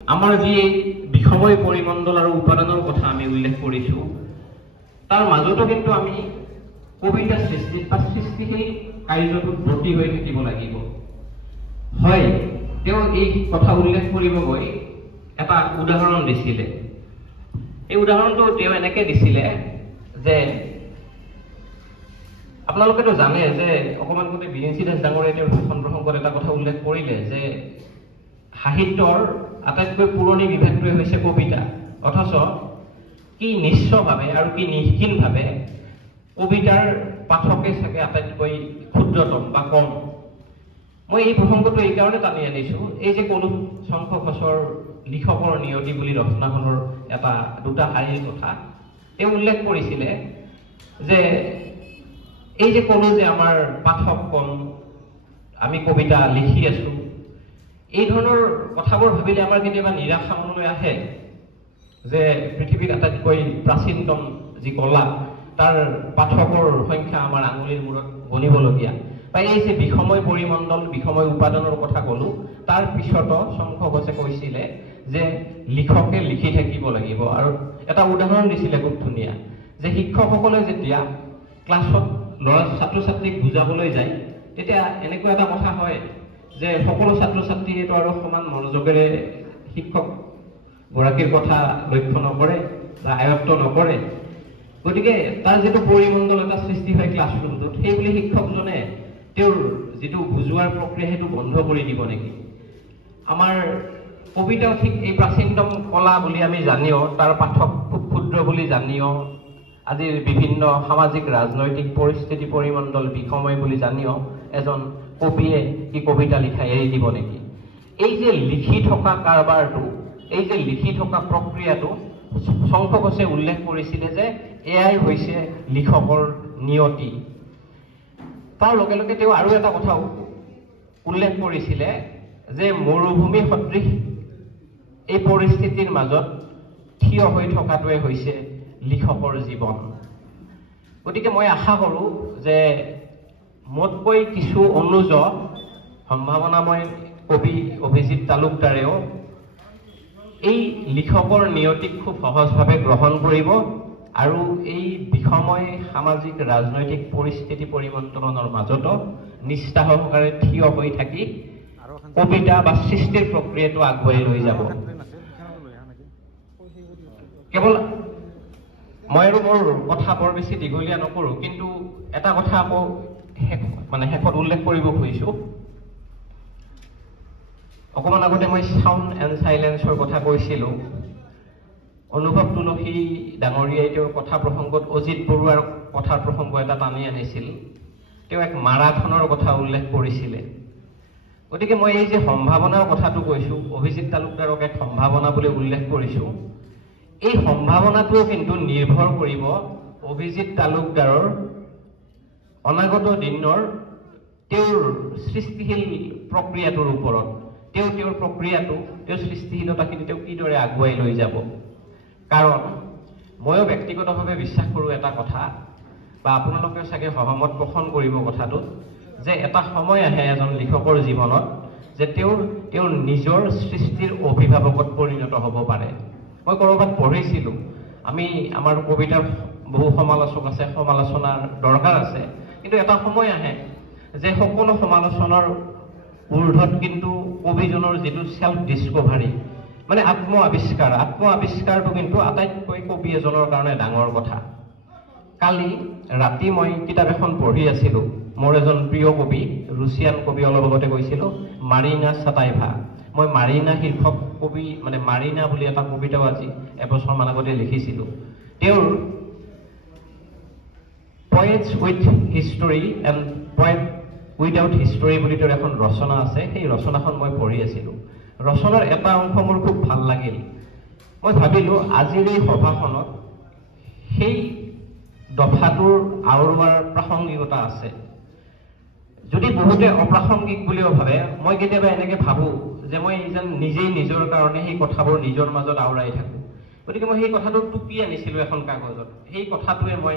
আমাৰ যি বিষময় পৰিমণ্ডল আৰু উপাদানৰ কথা আমি উল্লেখ কৰিছো তাৰ মাজতো কিন্তু আমি কবিতা সৃষ্টি বা সৃষ্টিশীল কাৰ্যটোত ব্ৰতী হৈ থাকিব লাগিব। হয়, তেওঁ এই কথা উল্লেখ কৰিব গৈ এটা উদাহৰণ দিছিলে। এই উদাহৰণটো তেওঁ এনেকে দিছিলে যে আপোনালোকেতো জানে যে অকমান আগতে বিৰেঞ্চি দাস ডাঙৰীয়াই তেওঁৰ ভাষণ প্ৰসংগত এটা কথা উল্লেখ কৰিলে যে সাহিত্যৰ আটাইতকৈ পুৰণি বিভাগটোৱে হৈছে কবিতা, অথচ কি নিশ্চয়ভাৱে আৰু কি নিশ্চিতভাৱে কবিতাৰ পাঠকে চাগে আটাইতকৈ ক্ষুদ্ৰতম বা কম। মই এই প্ৰসংগটো এইকাৰণে টানি আনিছো, এই যে কলো শংখ ঘোষৰ লিখকৰ নিয়তি বুলি ৰচনাখনৰ দুটা শাৰীৰ কথা তেওঁ উল্লেখ কৰিছিলে যে এই যে কলো যে আমাৰ পাঠক কম, আমি কবিতা লিখি আছো, এই ধৰণৰ কথাবোৰ ভাবিলে আমাৰ কেতিয়াবা নিৰাশা মনলৈ আহে যে পৃথিৱীত আটাইতকৈ প্ৰাচীনতম যি কলা তাৰ পাঠকৰ সংখ্যা আমাৰ আঙুলিৰ মূৰত গণিবলগীয়া। বা এই যে বিষময় পৰিমণ্ডল, বিষময় উপাদানৰ কথা কলো, তাৰ পিছতো শংখ ঘোষে কৈছিলে যে লিখকে লিখি থাকিব লাগিব। আৰু এটা উদাহৰণ দিছিলে খুব ধুনীয়া, যে শিক্ষকসকলে যেতিয়া ক্লাছত ছাত্ৰ ছাত্ৰীক বুজাবলৈ যায় তেতিয়া এনেকুৱা এটা কথা হয় যে সকলো ছাত্ৰ ছাত্ৰীয়েতো আৰু সমান মনোযোগেৰে শিক্ষক গৰাকীৰ কথা লক্ষ্য নকৰে বা আয়ত্ত নকৰে। গতিকে তাৰ যিটো পৰিমণ্ডল এটা সৃষ্টি হয় ক্লাছৰুমটোত, সেই বুলি শিক্ষকজনে তেওঁৰ যিটো বুজোৱাৰ প্ৰক্ৰিয়া সেইটো বন্ধ কৰি দিব নেকি? আমাৰ কবিতাও ঠিক এই প্ৰাচীনতম কলা বুলি আমি জানিও, তাৰ পাঠক খুব ক্ষুদ্ৰ বুলি জানিও, আজিৰ বিভিন্ন সামাজিক ৰাজনৈতিক পৰিস্থিতি পৰিমণ্ডল বিষময় বুলি জানিও এজন কবিয়ে কি কবিতা লিখা এৰি দিব নেকি? এই যে লিখি থকা কাৰবাৰটো, এই যে লিখি থকা প্ৰক্ৰিয়াটো শংখ ঘোষে উল্লেখ কৰিছিলে যে এয়াই হৈছে লিখকৰ নিয়তি। তাৰ লগে লগে তেওঁ আৰু এটা কথা উল্লেখ কৰিছিলে যে মৰুভূমি সদৃশ এই পৰিস্থিতিৰ মাজত থিয় হৈ থকাটোৱে হৈছে লিখকৰ জীৱন। গতিকে মই আশা কৰো যে মোতকৈ কিছু অনুজ সম্ভাৱনাময় কবি অভিজিত তালুকদাৰেও এই লিখকৰ নিয়তিক খুব সহজভাৱে গ্ৰহণ কৰিব আৰু এই বিষময় সামাজিক ৰাজনৈতিক পৰিস্থিতি পৰিমণ্ডলৰ মাজতো নিষ্ঠা সহকাৰে থিয় হৈ থাকি কবিতা বা সৃষ্টিৰ প্ৰক্ৰিয়াটো আগুৱাই লৈ যাব। কেৱল মই আৰু মোৰ কথা বৰ বেছি দীঘলীয়া নকৰো, কিন্তু এটা কথা আকৌ শেষত উল্লেখ কৰিব খুজিছো। অকমান আগতে মই সাউণ্ড এণ্ড চাইলেন্সৰ কথা কৈছিলো। অনুভৱ তুলসী ডাঙৰীয়াই তেওঁৰ কথা প্ৰসংগত অজিত বৰুৱাৰ কথাৰ প্ৰসংগ এটা টানি আনিছিল। তেওঁ এক মাৰাথনৰ কথা উল্লেখ কৰিছিলে। গতিকে মই এই যে সম্ভাৱনাৰ কথাটো কৈছো, অভিজিত তালুকদাৰক এক সম্ভাৱনা বুলি উল্লেখ কৰিছো, এই সম্ভাৱনাটোও কিন্তু নিৰ্ভৰ কৰিব অভিজিত তালুকদাৰৰ অনাগত দিনৰ তেওঁৰ সৃষ্টিশীল প্ৰক্ৰিয়াটোৰ ওপৰত। তেওঁৰ প্ৰক্ৰিয়াটো, তেওঁৰ সৃষ্টিশীলতাখিনি তেওঁ কিদৰে আগুৱাই লৈ যাব। কাৰণ ময়ো ব্যক্তিগতভাৱে বিশ্বাস কৰোঁ এটা কথা, বা আপোনালোকেও চাগে সহমত পোষণ কৰিব কথাটো, যে এটা সময় আহে এজন লিখকৰ জীৱনত যে তেওঁৰ নিজৰ সৃষ্টিৰ অভিভাৱকত পৰিণত হ'ব পাৰে। মই ক'ৰবাত পঢ়িছিলোঁ, আমাৰ কবিতাৰ বহু সমালোচক আছে, সমালোচনাৰ দৰকাৰ আছে, কিন্তু এটা সময় আহে যে সকলো সমালোচনাৰ ঊৰ্ধত কিন্তু কবিজনৰ যিটো চেল্ফ ডিস্কভাৰী, মানে আত্ম আৱিষ্কাৰটো কিন্তু আটাইতকৈ কবি এজনৰ কাৰণে ডাঙৰ কথা। কালি ৰাতি মই কিতাপ এখন পঢ়ি আছিলো, মোৰ এজন প্ৰিয় কবি, ৰুছিয়ান কবি, অলপ আগতে কৈছিলো মাৰিনা ছাটাইভা। মই মাৰিনা শীৰ্ষক কবি, মানে মাৰিনা বুলি এটা কবিতাও আজি এবছৰমান আগতে লিখিছিলো। তেওঁৰ poets with history and poet without history বুলি তেওঁৰ এখন ৰচনা আছে। সেই ৰচনাখন মই পঢ়ি আছিলো। ৰচনাৰ এটা অংশ মোৰ খুব ভাল লাগিল। মই ভাবিলো আজিৰ এই সভাখনত সেই দফাটোৰ আওৰোৱাৰ প্ৰাসংগিকতা আছে। যদি বহুতে অপ্ৰাসংগিক বুলিও ভাবে, মই কেতিয়াবা এনেকে ভাবো যে মই যেন নিজেই নিজৰ কাৰণে সেই কথাবোৰ নিজৰ মাজত আওৰাই থাকো। গতিকে মই সেই কথাটো টুকি আনিছিলো এখন কাগজত। সেই কথাটোৱে মই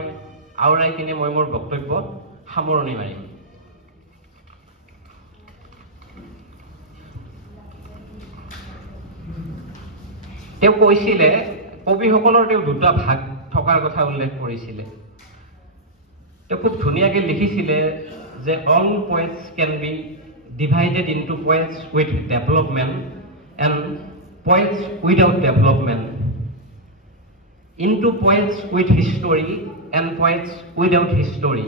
আওৰাই কিনে মই মোৰ বক্তব্যত সামৰণি মাৰিম। তেওঁ কৈছিলে কবিসকলৰ তেওঁ দুটা ভাগ থকাৰ কথা উল্লেখ কৰিছিলে তেওঁ খুব ধুনীয়াকৈ লিখিছিলে যে all poets can be divided into poets with development and poets without development, into poets with history and poets without history.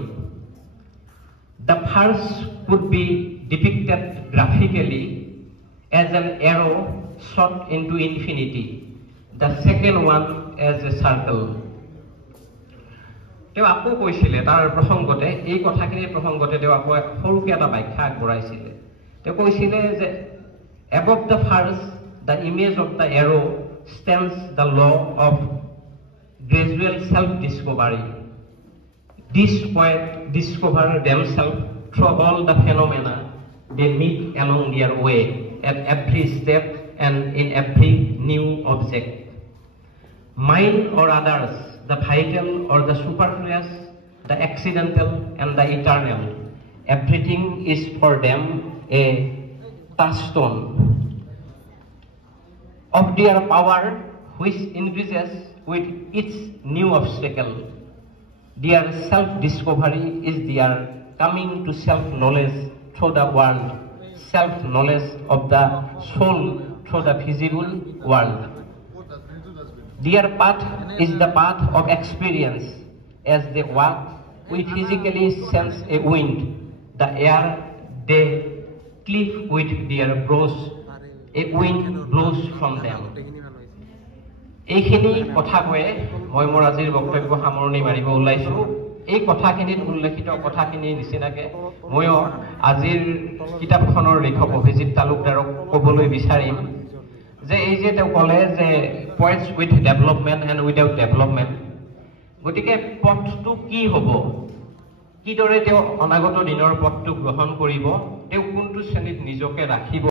The first could be depicted graphically as an arrow shot into infinity, the second one as a circle. তেওঁ আকৌ কৈছিলে তাৰ প্ৰসংগতে এই কথাখিনিৰ প্ৰসংগতে তেওঁ আকৌ সৰুকৈ এটা ব্যাখ্যা আগবঢ়াইছিলে তেওঁ কৈছিলে যে above the first the image of the arrow stands the law of gradual self-discovery. These poets discover themselves through all the phenomena they meet along their way at every step and in every new object. Mine or others, the vital or the superfluous, the accidental and the eternal, everything is for them a touchstone of their power which increases with each new obstacle. Their self-discovery is their coming to self-knowledge through the world, self-knowledge of the soul through the visible world. Their path is the path of experience. As they walk, we physically sense a wind, the air they cleave with their brows, a wind blows from them. এইখিনি কথা কয়ে মই মোৰ আজিৰ বক্তব্য সামৰণি মাৰিব ওলাইছো এই কথাখিনিত উল্লেখিত কথাখিনিৰ নিচিনাকে ময়ো আজিৰ কিতাপখনৰ লেখক অভিজিত তালুকদাৰক ক'বলৈ বিচাৰিম যে এই যে তেওঁ ক'লে যে poets with development and without development গতিকে পথটো কি হ'ব কিদৰে তেওঁ অনাগত দিনৰ পথটো গ্ৰহণ কৰিব তেওঁ কোনটো শ্ৰেণীত নিজকে ৰাখিব